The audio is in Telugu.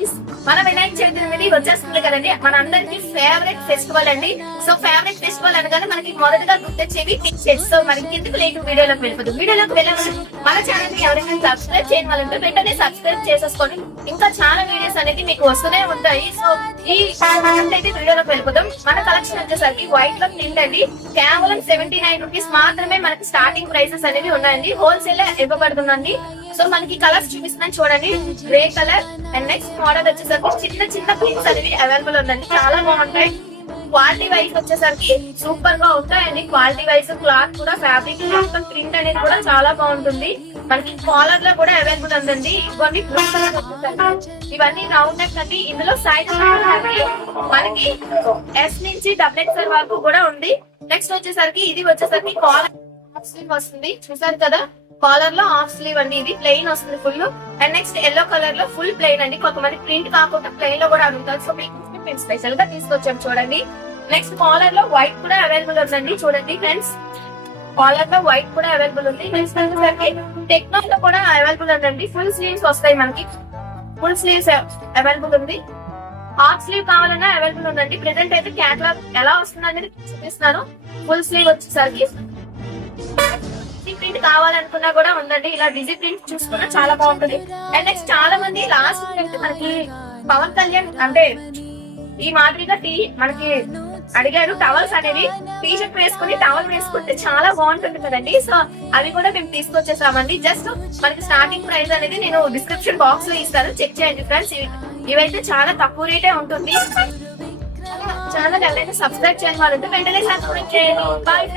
గాయ్స్, మన వినాయక చవితి అనేది వచ్చేస్తుంది కదండి. మన అందరికి ఫేవరెట్ ఫెస్టివల్ అండి. సో ఫేవరెట్ ఫెస్టివల్ అనగానే మనకి మొదటగా గుర్తొచ్చేవి టికెట్స్. సో మనకి ఎందుకు లేటు వీడియోలోకి వెళ్ళిపోతుంది. వీడియోలోకి వెళ్ళాలి మన ఛానల్ ని ఎవరైనా సబ్స్క్రైబ్ చేయాలంటే వెంటనే సబ్స్క్రైబ్ చేసేసుకొని ఇంకా చాలా వీడియోస్ అనేది మీకు వస్తూనే ఉంటాయి. సో ఈ అయితే వీడియోలోకి వెళ్ళిపోతాం. మన కలెక్షన్ వచ్చేసరికి వైట్ లో ప్రింట్ అండి. కేవలం 79 రూపీస్ మాత్రమే మనకి స్టార్టింగ్ ప్రైసెస్ అనేవి ఉన్నాయండి. హోల్సేల్ ఇవ్వబడుతుందండి. సో మనకి కలర్స్ చూపిస్తున్నాను చూడండి. Grey colour and next model వచ్చేసరికి చిన్న చిన్న ప్రింట్స్ అనేవి అవైలబుల్ ఉందండి. చాలా బాగుంటాయి. క్వాలిటీ వైజ్ వచ్చేసరికి సూపర్ గా ఉంటాయండి. క్వాలిటీ వైజ్ క్లాత్ కూడా ఫ్యాబ్రిక్ మొత్తం ప్రింట్ అనేది కూడా చాలా బాగుంటుంది. మనకి కాలర్ లో కూడా అవైలబుల్ ఉందండి. ఇవన్నీ బ్లూ కలర్ వచ్చేసరికి ఇవన్నీ రౌండ్ నెక్ అండి. ఇందులో సైజ్ మనకి ఎస్ నుంచి XXL వరకు కూడా ఉంది. నెక్స్ట్ వచ్చేసరికి ఇది వచ్చేసరికి కాలర్ స్లీవ్ వస్తుంది. చూసారు కదా, కాలర్ లో హాఫ్ స్లీవ్ అండి. ఇది ప్లెయిన్ వస్తుంది full. And next yellow colour లో ఫుల్ ప్లెయిన్ అండి. కొంతమంది ప్రింట్ కాకుండా ప్లెయిన్ లో కూడా అడుగుతారు. సో మీకు మేము స్పెషల్ గా తీసుకొచ్చాం చూడండి. నెక్స్ట్ కాలర్ లో వైట్ కూడా అవైలబుల్ ఉందండి. చూడండి ఫ్రెండ్స్, కాలర్ లో వైట్ కూడా అవైలబుల్ ఉంది. నెక్స్ట్ వచ్చేసరికి టెక్నో లో కూడా అవైలబుల్ ఉందండి. ఫుల్ స్లీవ్స్ వస్తాయి మనకి. ఫుల్ స్లీవ్స్ అవైలబుల్ ఉంది. హాఫ్ స్లీవ్ కావాలన్నా అవైలబుల్ ఉందండి. ప్రెసెంట్ అయితే క్యాటలాగ్ ఎలా వస్తుంది అనేది చూపిస్తున్నాను. ఫుల్ స్లీవ్ వచ్చేసరికి ప్రింట్ కావాలనుకున్నా కూడా ఉందండి. ఇలా డిజి ప్రింట్ చూసుకున్నా చాలా బాగుంటుంది. అండ్ నెక్స్ట్ చాలా మంది లాస్ట్ మనకి పవన్ కళ్యాణ్ అంటే ఈ మాదిరిగా మనకి అడిగారు టవల్స్ అనేవి. టీ షర్ట్ వేసుకుని టవల్ వేసుకుంటే చాలా బాగుంటుంది కదండి. సో అవి కూడా మేము తీసుకొచ్చేసామండి. జస్ట్ మనకి స్టార్టింగ్ ప్రైస్ అనేది నేను డిస్క్రిప్షన్ బాక్స్ లో ఇస్తాను, చెక్ చేయండి ఫ్రెండ్స్. ఇవైతే చాలా తక్కువ రేటే ఉంటుంది. ఛానల్ ఎవరైనా సబ్స్క్రైబ్ చేయాలి వాళ్ళంటే వెంటనే సబ్స్క్రైబ్ చేయండి. బాయ్.